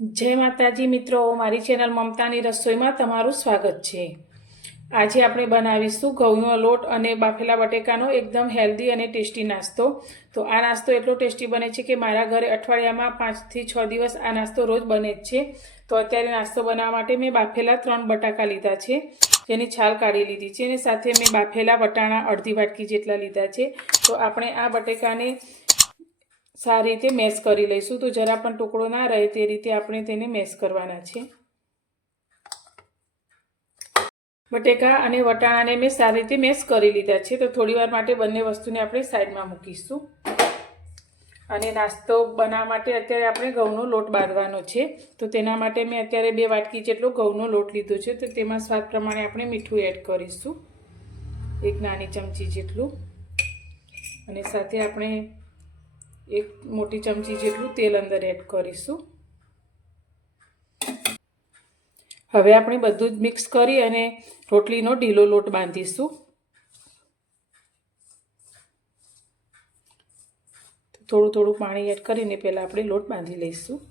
જય માતાજી મિત્રો, મારી ચેનલ મમતાની રસોઈમાં તમારું સ્વાગત છે। આજે આપણે બનાવીશું ઘઉંનો લોટ અને બાફેલા બટેકાનો એકદમ હેલ્ધી અને ટેસ્ટી નાસ્તો। તો આ નાસ્તો એટલો ટેસ્ટી બને છે કે મારા ઘરે અઠવાડિયામાં 5 થી 6 દિવસ આ નાસ્તો રોજ બને જ છે। તો અત્યારે નાસ્તો બનાવવા માટે મેં બાફેલા 3 બટાકા લીધા છે, જેની છાલ કાઢી લીધી છે, અને સાથે મેં બાફેલા વટાણા અડધી વાટકી જેટલા લીધા છે। તો આપણે આ બટેકાને સારી રીતે મેશ કરી લઈશું। તો જરા પણ ટુકડો ના રહે તે રીતે આપણે તેને મેશ કરવાના છે। બટેકા અને વટાણાને મેં સારી રીતે મેશ કરી લીધા છે। તો થોડીવાર માટે બંને વસ્તુને આપણે સાઈડમાં મૂકીશું। અને નાસ્તો બનાવવા માટે અત્યારે આપણે ઘઉંનો લોટ બાંધવાનો છે। તો તેના માટે મેં અત્યારે 2 વાટકી જેટલો ઘઉંનો લોટ લીધો છે। તો તેમાં સ્વાદ પ્રમાણે આપણે મીઠું એડ કરીશું, 1 નાની ચમચી જેટલું, અને સાથે આપણે 1 મોટી ચમચી જેટલું તેલ અંદર એડ કરીશું। હવે આપણે બધું જ મિક્સ કરી અને રોટલીનો ઢીલો લોટ બાંધીશું। થોડું થોડું પાણી એડ કરીને પહેલાં આપણે લોટ બાંધી લઈશું।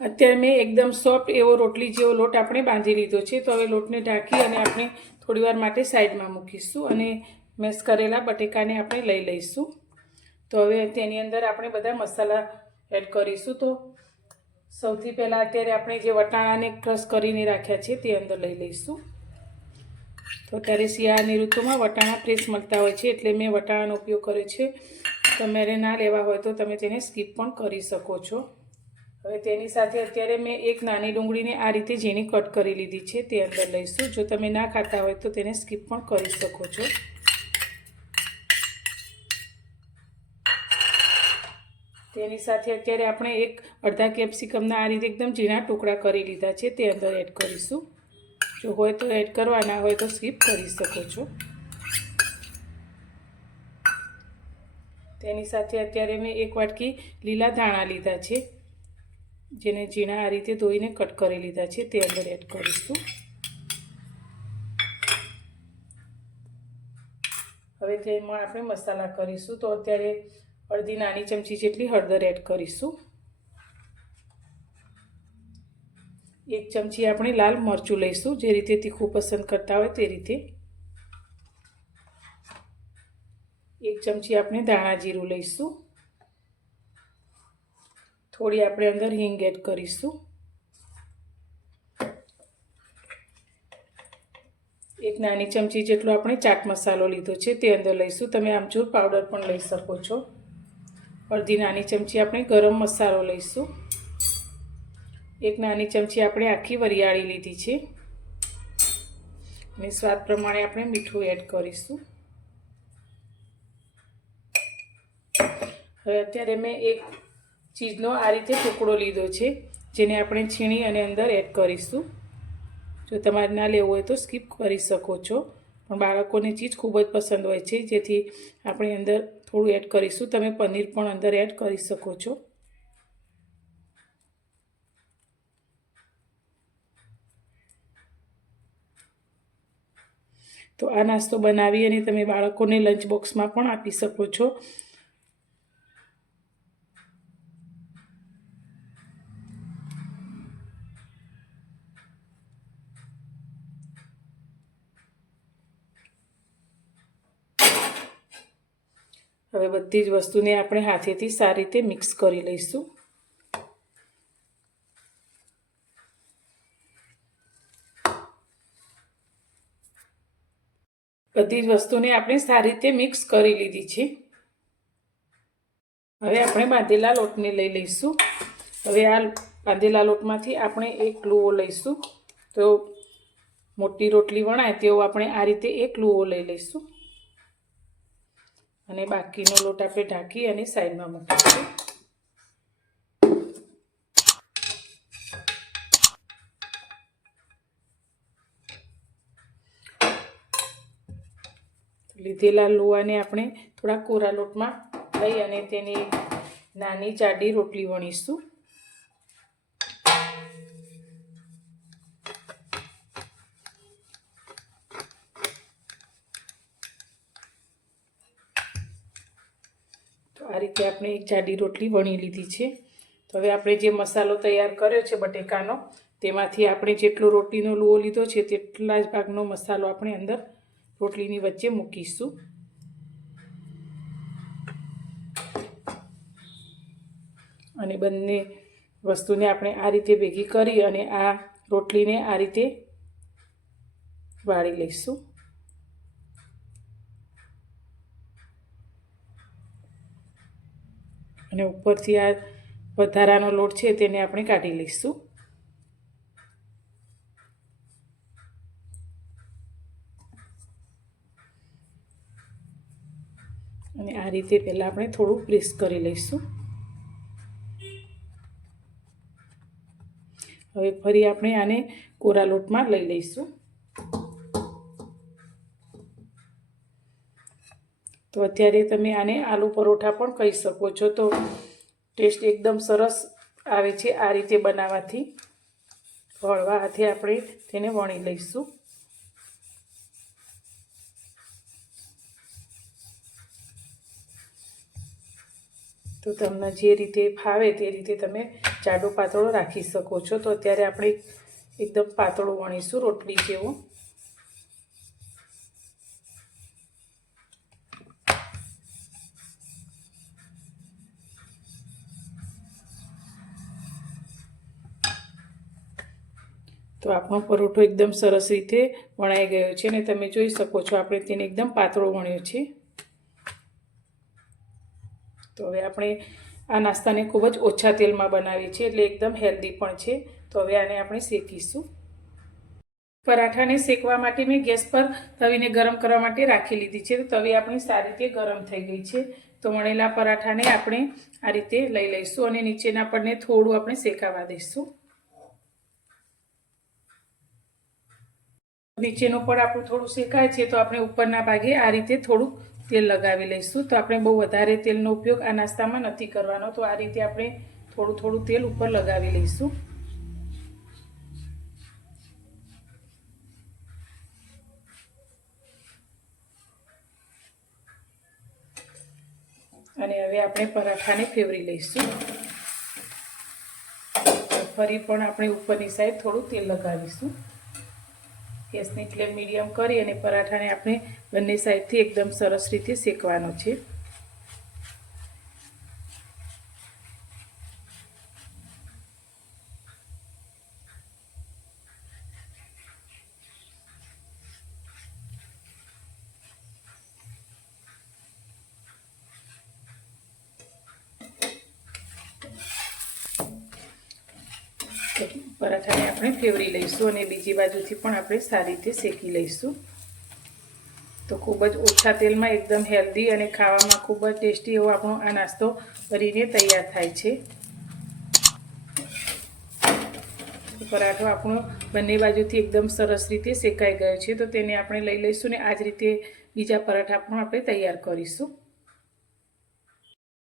અત્યારે મેં એકદમ સોફ્ટ એવો રોટલી જેવો લોટ આપણે બાંધી લીધો છે। તો હવે લોટને ઢાંકી અને આપણે થોડીવાર માટે સાઈડમાં મૂકીશું અને મેશ કરેલા બટેકાને આપણે લઈ લઈશું। તો હવે તેની અંદર આપણે બધા મસાલા એડ કરીશું। તો સૌથી પહેલાં અત્યારે આપણે જે વટાણાને ક્રશ કરીને રાખ્યા છે તે અંદર લઈ લઈશું। તો અત્યારે શિયાળાની ઋતુમાં વટાણા ફ્રેશ મળતા હોય છે, એટલે મેં વટાણાનો ઉપયોગ કર્યો છે। તમારે ના લેવા હોય તો તમે તેને સ્કીપ પણ કરી શકો છો। હવે તેની સાથે અત્યારે મેં 1 નાની ડુંગળીને આ રીતે ઝીણી કટ કરી લીધી છે, તે અંદર લઈશું। જો તમે ના ખાતા હોય તો તેને સ્કીપ પણ કરી શકો છો। તેની સાથે અત્યારે આપણે 1 અડધા કેપ્સિકમના આ રીતે એકદમ ઝીણા ટુકડા કરી લીધા છે, તે અંદર એડ કરીશું। જો હોય તો એડ કરવા, ના હોય તો સ્કીપ કરી શકો છો। તેની સાથે અત્યારે મેં 1 વાટકી લીલા ધાણા લીધા છે, જેને ઝીણા આ રીતે ધોઈને કટ કરી લીધા છે, તે અંદર એડ કરીશું। હવે તેમાં આપણે મસાલા કરીશું। તો અત્યારે અડધી નાની ચમચી જેટલી હળદર એડ કરીશું। 1 ચમચી આપણે લાલ મરચું લઈશું, જે રીતે તીખું પસંદ કરતા હોય તે રીતે। 1 ચમચી આપણે ધાણા જીરું લઈશું। થોડી આપણે અંદર હિંગ એડ કરીશું। 1 નાની ચમચી જેટલો આપણે ચાટ મસાલો લીધો છે, તે અંદર લઈશું। તમે આમચૂર પાવડર પણ લઈ શકો છો। અડધી નાની ચમચી આપણે ગરમ મસાલો લઈશું। 1 નાની ચમચી આપણે આખી વરિયાળી લીધી છે, અને સ્વાદ પ્રમાણે આપણે મીઠું એડ કરીશું। હવે અત્યારે મેં 1 ચીઝનો આ રીતે ટુકડો લીધો છે, જેને આપણે છીણી અને અંદર એડ કરીશું। જો તમારે ના લેવું હોય તો સ્કીપ કરી શકો છો, પણ બાળકોને ચીઝ ખૂબ જ પસંદ હોય છે, જેથી આપણે અંદર થોડું એડ કરીશું। તમે પનીર પણ અંદર એડ કરી શકો છો। તો આ નાસ્તો બનાવી અને તમે બાળકોને લંચ બોક્સમાં પણ આપી શકો છો। હવે બધી જ વસ્તુને આપણે હાથેથી સારી રીતે મિક્સ કરી લઈશું। બધી જ વસ્તુને આપણે સારી રીતે મિક્સ કરી લીધી છે। હવે આપણે બાંધેલા લોટને લઈ લઈશું। હવે આ બાંધેલા લોટમાંથી આપણે 1 લુઓ લઈશું। તો મોટી રોટલી વણાય તેવો આપણે આ રીતે 1 લુઓ લઈ લઈશું, અને બાકીનો લોટ આપણે ઢાંકી અને સાઈડમાં મૂકીશું। લીધેલા લુવાને આપણે થોડા કોરા લોટમાં લઈ અને તેની નાની જાડી રોટલી વણીશું. તો આ રીતે આપણે એક જાડી રોટલી વણી લીધી છે. તો હવે આપણે જે મસાલો તૈયાર કર્યો છે બટેકાનો, તેમાંથી આપણે જેટલો રોટલીનો લુઓ લીધો છે તેટલા જ ભાગનો મસાલો આપણે અંદર રોટલીની વચ્ચે મૂકીશું. અને બંને વસ્તુને આપણે આ રીતે ભેગી કરી અને આ રોટલીને આ રીતે વાળી લઈશું. અને ઉપરથી આ વધારાનો લોટ છે તેને આપણે કાઢી લઈશું. અને આ રીતે પહેલાં આપણે થોડું પ્રેસ કરી લઈશું. હવે ફરી આપણે આને કોરા લોટમાં લઈ લઈશું. તો અત્યારે તમે આને આલુ પરોઠા પણ કહી શકો છો. તો ટેસ્ટ એકદમ સરસ આવે છે આ રીતે બનાવવાથી. હળવા હાથે આપણે તેને વણી લઈશું. તો તમને જે રીતે ફાવે તે રીતે તમે જાડો પાતળો રાખી શકો છો. તો અત્યારે આપણે એકદમ પાતળો વણીશું રોટલી જેવો. તો આપણો પરોઠો એકદમ સરસ રીતે વણાઈ ગયો છે અને તમે જોઈ શકો છો આપણે તેને એકદમ પાતળો વણ્યો છે. તો હવે આપણે આ નાસ્તાને ખૂબ જ ઓછા તેલમાં બનાવીએ છીએ એટલે એકદમ હેલ્ધી પણ છે. તો હવે આને આપણે શેકીશું. પરાઠાને શેકવા માટે મેં ગેસ પર તવીને ગરમ કરવા માટે રાખી લીધી છે. તો તવી આપણી સારી રીતે ગરમ થઈ ગઈ છે. તો વણેલા પરાઠાને આપણે આ રીતે લઈ લઈશું અને નીચેના પડને થોડું આપણે શેકાવા દઈશું. નીચેનું પણ આપણું થોડું શેકાય છે તો આપણે ઉપરના ભાગે આ રીતે થોડુંક તેલ લગાવી લઈશું. તો આપણે બહુ વધારે તેલનો ઉપયોગ આ નાસ્તામાં નથી કરવાનો. તો આ રીતે આપણે થોડું થોડું તેલ ઉપર લગાવી લઈશું. અને હવે આપણે પરાઠાને ફેવરી લઈશું. ફરી પણ આપણે ઉપરની સાઈડ થોડું તેલ લગાવીશું. ગેસની ફ્લેમ મીડિયમ કરી અને પરાઠાને આપણે બંને સાઈડથી એકદમ સરસ રીતે શેકવાનો છે. પરાઠાને આપણે ફેવરી લઈશું અને બીજી બાજુથી પણ આપણે સારી રીતે શેકી લઈશું. તો ખૂબ જ ઓછા તેલમાં એકદમ હેલ્ધી અને ખાવામાં ખૂબ જ ટેસ્ટી એવો આપણો આ નાસ્તો બનીને તૈયાર થાય છે. પરાઠો આપણો બંને બાજુથી એકદમ સરસ રીતે શેકાઈ ગયો છે. તો તેને આપણે લઈ લઈશું ને આ જ રીતે બીજા પરાઠા પણ આપણે તૈયાર કરીશું.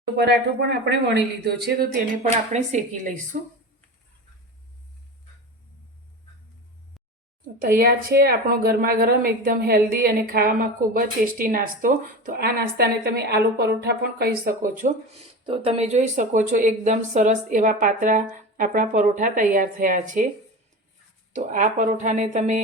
પરાઠો પણ આપણે વણી લીધો છે તો તેને પણ આપણે શેકી લઈશું. તૈયાર છે આપણો ગરમા ગરમ એકદમ હેલ્ધી અને ખાવામાં ખૂબ જ ટેસ્ટી નાસ્તો. તો આ નાસ્તાને તમે આલુ પરોઠા પણ કહી શકો છો. તો તમે જોઈ શકો છો એકદમ સરસ એવા પાતળા આપણા પરોઠા તૈયાર થયા છે. તો આ પરોઠાને તમે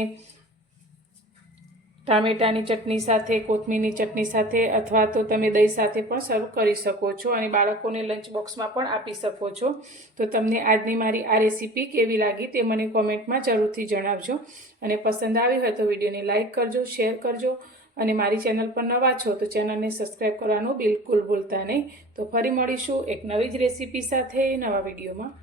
ટામેટાની ચટણી સાથે, કોથમીરની ચટણી સાથે અથવા તો તમે દહીં સાથે પણ સર્વ કરી શકો છો અને બાળકોને લંચ બોક્સમાં પણ આપી શકો છો. તો તમને આજની મારી આ રેસીપી કેવી લાગી તે મને કોમેન્ટમાં જરૂરથી જણાવજો. અને પસંદ આવી હોય તો વિડીયોને લાઇક કરજો, શેર કરજો અને મારી ચેનલ પર નવા છો તો ચેનલને સબસ્ક્રાઈબ કરવાનું બિલકુલ ભૂલતા નહીં. તો ફરી મળીશું એક નવી જ રેસીપી સાથે નવા વિડીયોમાં.